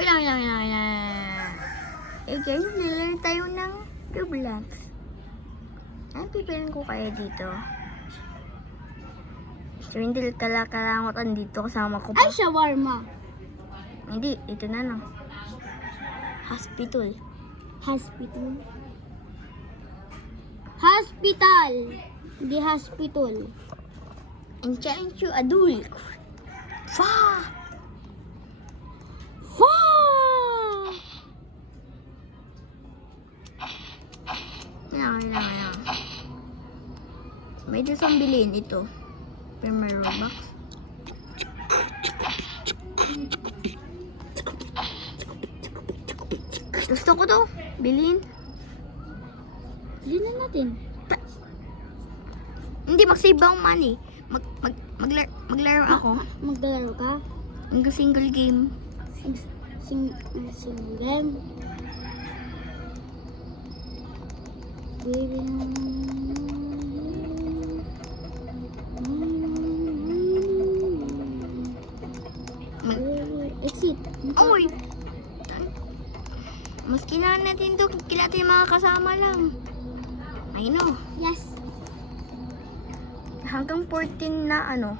Uy lang. Eh guys, nilaro tayo ng Roblox. Ano pipiliin ko kaya dito? So, hindi kalangotan dito kasama ko pa. Ay, shawarma. Hindi, ito na lang. Hospital. Hospital. Hospital. Hindi hospital. Enchant you adult. Fa! Fa! Yan. May isang bilhin ito. Premier Robux. Gusto ko to. Bilhin. Bilhin na natin. Hindi, mag-save akong money. Maglaro ako. Maglalaro ka? Hanggang single game. Single game. Exit. Uy! Maski na natin to, kilala yung mga kasama lang. I know. Yes. Hanggang 14 na ano.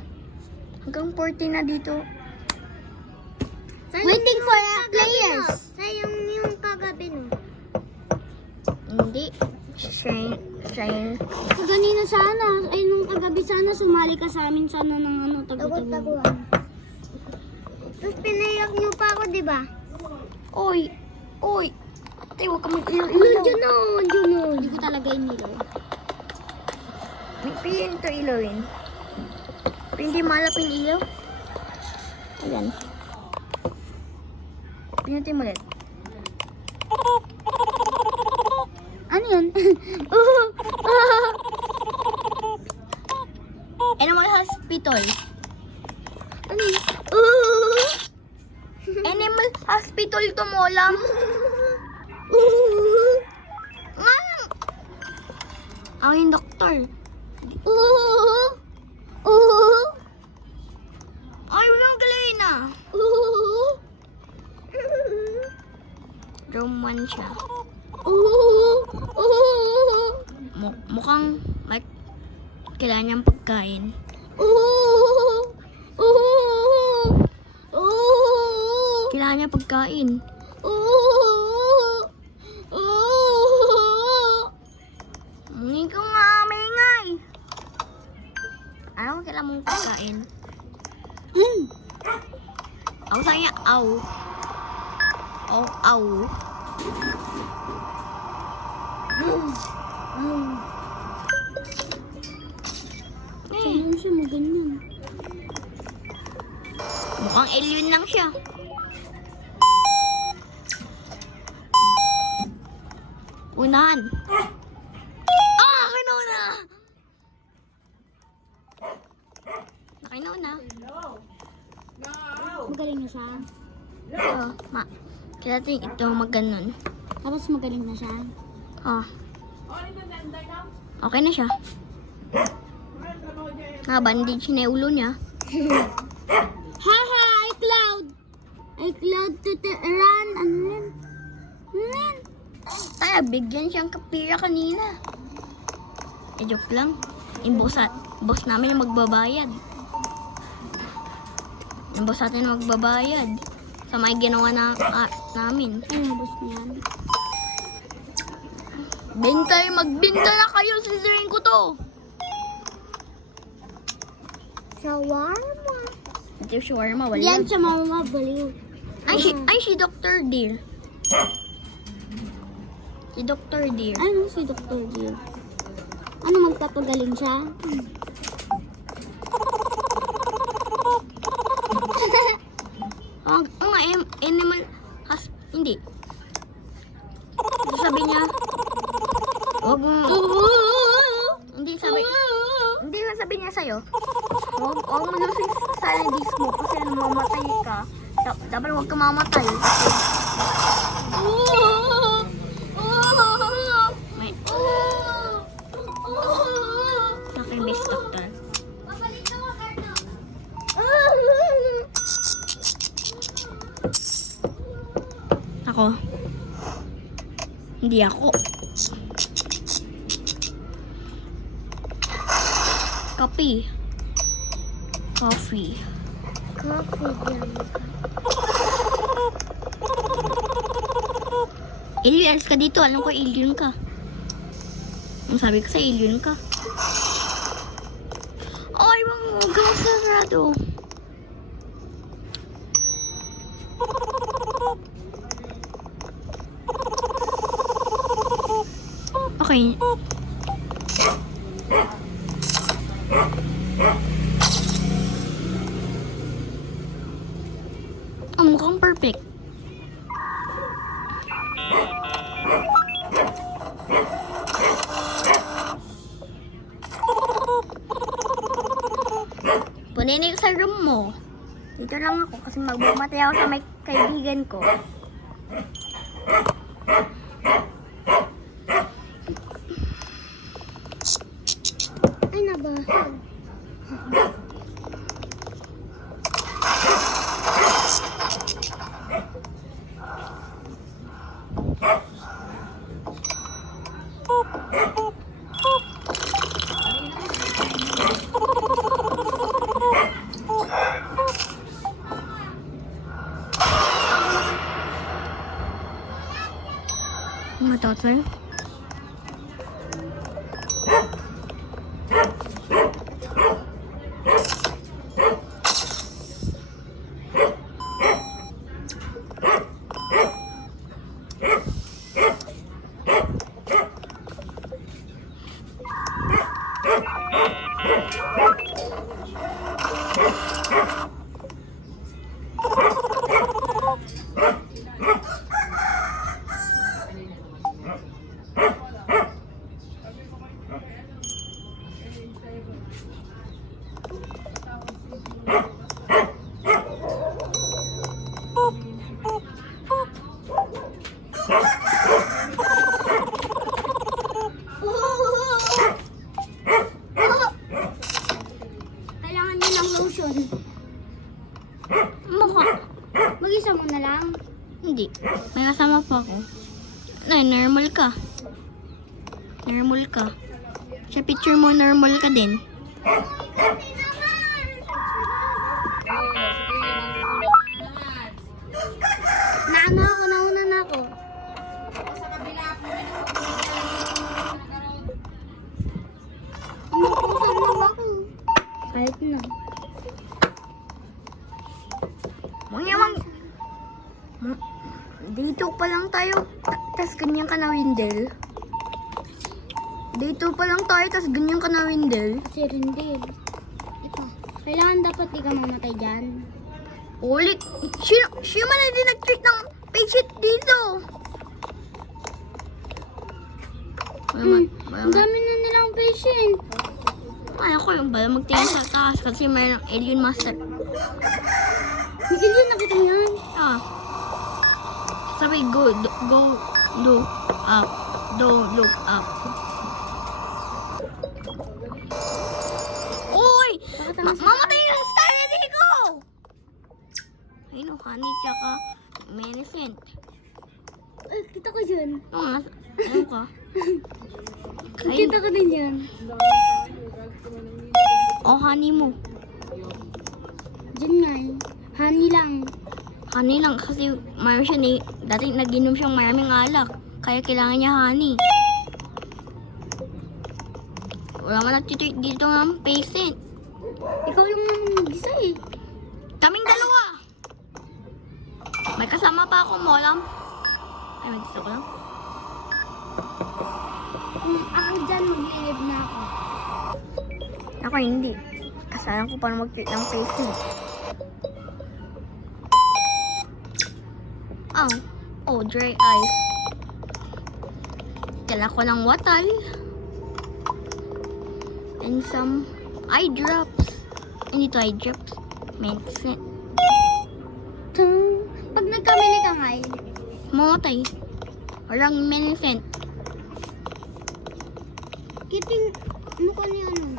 Hanggang 14 na dito. Waiting for our players. Sayang yung kagabi no. Hindi. Shine. Kanina sana, ay nung kagabi sana, sumali ka sa amin sana ng ano, tagu-tagu. Taguan. Tapos pinayak niyo pa ako, di ba? Oy! Ate, huwag ka mag-ilaw. Nandiyan na. Hindi ko talaga inilaw. Piliin ito ilawin. Hindi malap yung ilaw. Ayan. Pinutin mo ulit. Ano yan? Animal Hospital. Ano yan? Animal Hospital to mo lang. Nga. Ang yung doktor. Ay, walang galay na. Room 1 siya. Mukhang kailangan niyang pagkain. Kailangan niya pagkain. Hindi ko nga maingay. Ano kailangan mong pagkain? Aw, saan niya? Aw. Aw. Saan siya maganyan? Mukhang alien lang siya. Unahan. Kinuna! Nakinuna. Magaling na siya. Kaya natin ito maganon. Tapos magaling na siya. Okay na siya. Bandage na yung ulo niya. Haha, iCloud! iCloud run! Ano yan? Tayo, bigyan siyang kapira kanina. Joke lang. Yung boss namin na magbabayad. Yung boss natin na magbabayad. Sa may ginawa namin. Ano yung boss niyan? Magbinta na kayo. Sisirin ko to. Shawarma. Ito yung shawarma. Wala. Yan siya mamabaliw. Ay, si Dr. Deer. Si Dr. Deer. Ano si Dr. Deer? Ano, magpapagaling siya? Animal hindi. Sabi niya, wag mo. Hindi nga sabi niya sa'yo. Wag mo lusin sa disc mo kasi mamatay ka. Dapat wag ka mamatay. May aking best doctor. Ako. Hindi ako. Kape. Coffee. Coffee yan. Alien, alis ka dito. Alam ko alien ka. Ang sabi ko sa alien ka. Ay, huwag ka magsasarado. Okay. Mukhang perfect. Punin sa room mo. Dito lang ako kasi magmamatay ako sa may kaibigan ko. Ay, nabasag. Matotol. Kailangan niya ng lotion. Mukha. Mag-isa mo na lang. Hindi. May kasama pa ako. Ay, normal ka. Normal ka. Sa picture mo, normal ka din. Naano ako, nauna na ako. Umuusan na ba ako? Kahit na. Mangyamang. Dito pa lang tayo. Tas ganyan ka na, Windel. Dito pa lang tayo. Tas ganyan ka na, Windel. Si Rindel. Ito. Kailangan dapat di ka mamatay dyan. Ulit. Sino man hindi nag-click ng patient dito? Ang dami na nilang patient. Ay, ako yung bala magtingin sa taas kasi mayroong alien master. May alien, nakita mo yan? Sabi, go, look up. Don't look up. Uy! Bakit ang Mamatay yung star na ko! Ayun, honey, tsaka medicine. Ay, kita ko dyan. Ano ka? Kita ko din yan. Honey mo. Dyan nga eh. Honey lang. Honey lang kasi mayroon siya dati nag-inom siyang maraming alak. Kaya kailangan niya honey. Wala man nagtitreat dito ng patient. Ikaw yung mag-isa eh. Kaming dalawa. May kasama pa ako, mo alam. Ay, may gusto ko lang. Kung ako dyan, mag-live na ako. Ako hindi. Kasalan ko pa mag-treat ng patient. Oh, dry eyes. Dala ko ng watal. And some eye drops. Hindi to eye drops. Medicine. Pag nagkamali ka nga eh. Mamatay. Walang medicine. Keeping mo ko niya ano.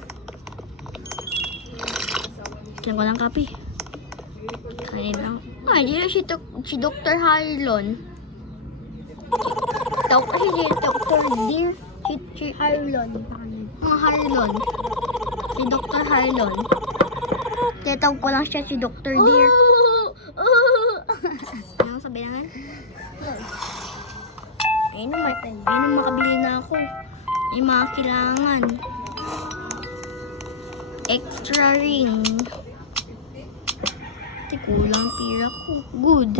Kaya ko lang kape. Kain lang. Ay, di na si Dr. Harlon. Tawag kasi si Dr. Dear. Si Harlon. mga Harlon. Si Dr. Harlon. Tinatawag ko lang siya si Dr. Dear. Ano sabi naman? Ayun naman, makabili na ako. May mga kailangan. Extra ring. Ate, kulang pira ko. Good.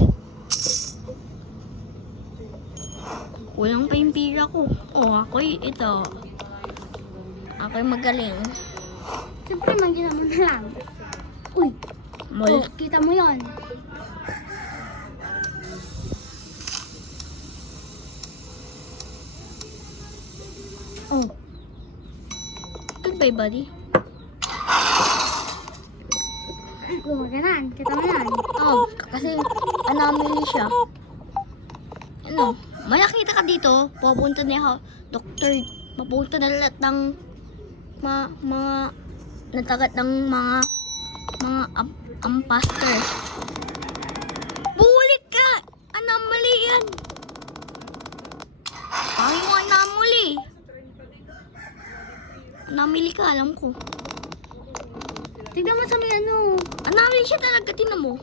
Kulang pa yung pira ko. Oh, ito. Ako'y magaling. Siyempre, magina mo na lang. Uy, oh, kita mo yon. Oh, Goodbye, buddy. gumaganan. Kita mo yan. Oh, kasi anomaly siya. Ano? May nakita ka dito, pupunta na doktor, mapunta na lahat ng mga natagat ng mga ampaster. Bulit ka! Anomaly yan! Pangin mo anomaly! Anomaly ka, alam ko. Tignan mo sa may ano. Anomaly siya talaga, tinan mo.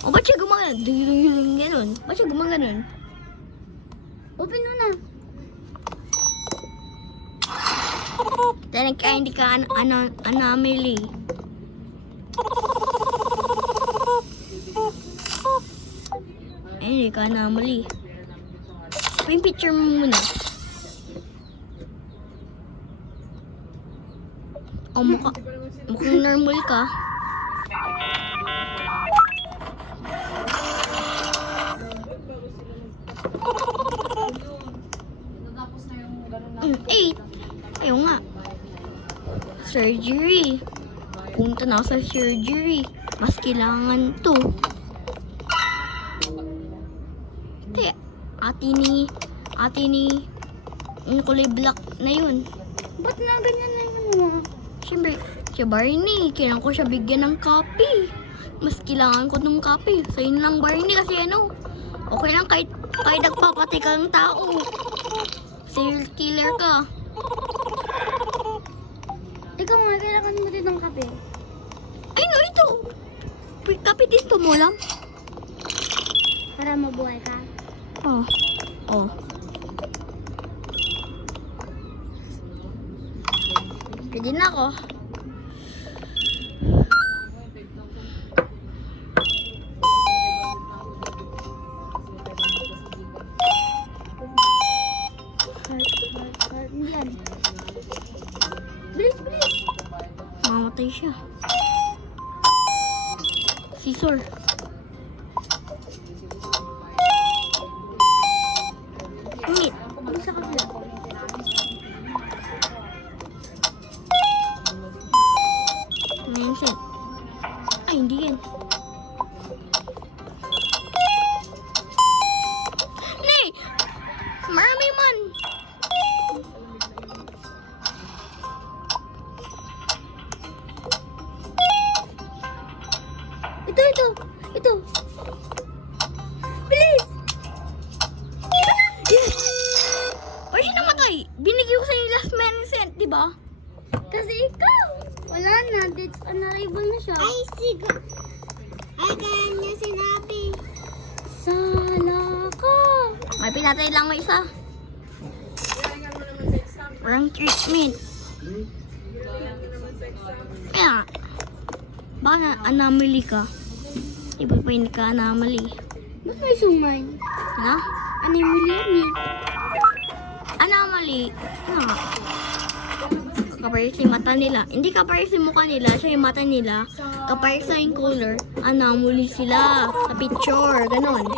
O, ba't siya gumagano? Ganon. Ba't siya gumagano? Open mo na. Dahil kaya hindi ka anomaly. Eh, hindi ka anomaly. Yung picture mo muna. O, mukhang normal ka. Eh, ayun nga. Surgery. Punta na ako sa surgery. Mas kailangan to. Te, ate ni yung kulay black na yun. Ba't na ganyan na yung ano mo? Siyempre, si Barney, kailangan ko siya bigyan ng copy. Mas kailangan ko ng copy. Sa'yo lang, Barney, kasi ano, okay lang kahit nagpapatay ka ng tao. Serial killer ka. Ikaw nga, kailangan mo din ng kape. Ay, no, ito. Copy dito mo lang. Para mabuhay ka. Oh. Oh. Pwede na ako. Hindi yan. Bilis, bilis. Mamatay siya. Scissor. Wait. Ano sa kabila? Ngayon set. Ay, hindi yan. Nay! Marami man! Ito. Bilis! Yes! Paano siya namatay? Binigay ko sa'yo yung last medicine, di ba? Kasi ikaw. Wala na. Dead on arrival na siya. Ay, siga. Ay, kaya niya sinabi. Sala ka. May pinatay lang may isa. Wrong treatment. Kaya, baka anomaly ka. Iba pa hindi ka anomaly. Ba't may sumay? Ano? Ano yung yan eh? Anomaly. Ano? Kapares yung mata nila. Hindi kapares yung mukha nila. Siya yung mata nila. Kapares na yung color. Anomaly sila. Sa picture. Ganon.